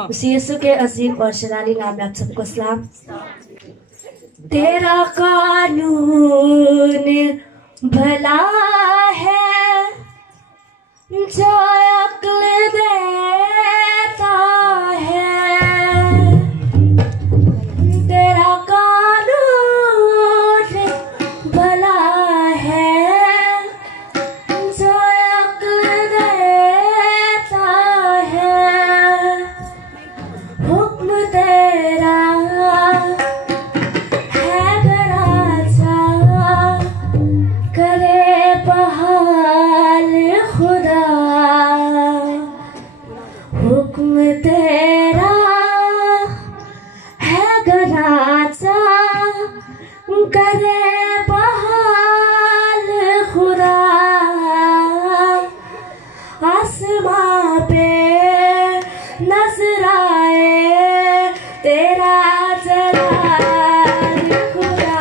उसी यीशु के अजीम और शरानी नाम में आप सबको सलाम। तेरा कानून भला है जो अक्ल देता है, तेरा कानून भला है जो अक्ल देता है। हुक्म तेरा है गराजा करे बहाल खुदा, हुक्म तेरा है गराजा करे बहाल खुदा। आसमां पे नजर आए तेरा जलाल खुदा,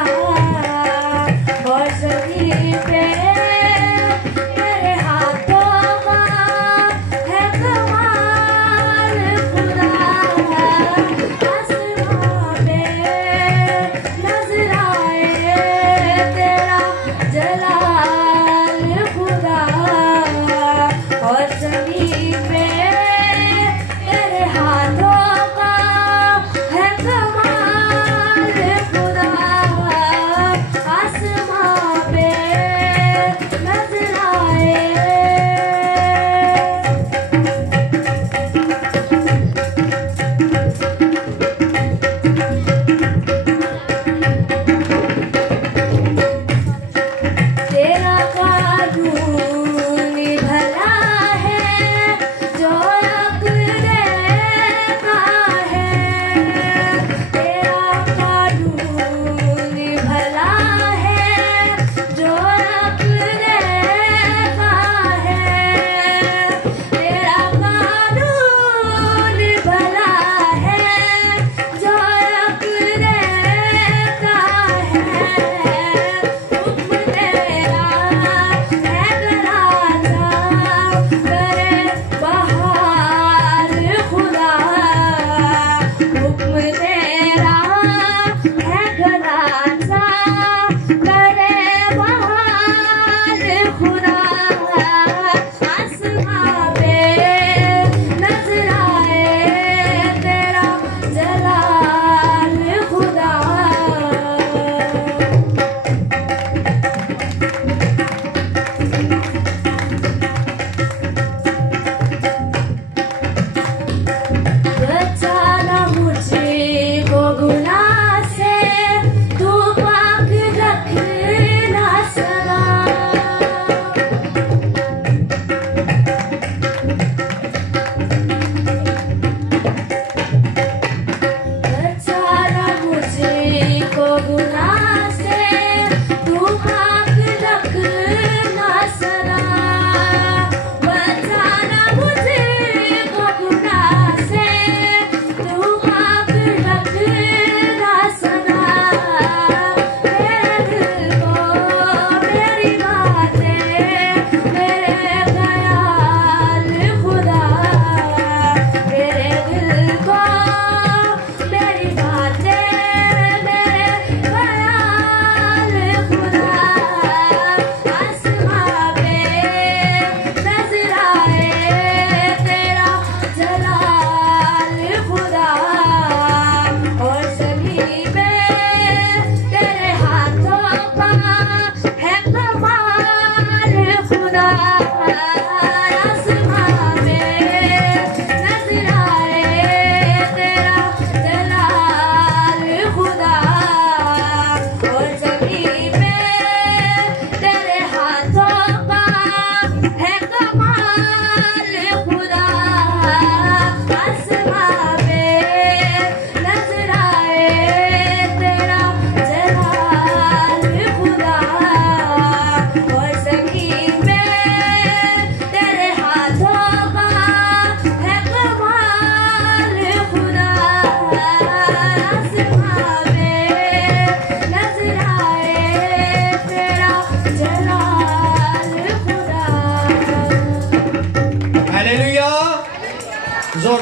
और ज़मीन पे तेरे हाथों का है कमाल खुदा। आसमां पे नजर आए तेरा जलाल खुदा, और ज़मीन पे तेरे हाथों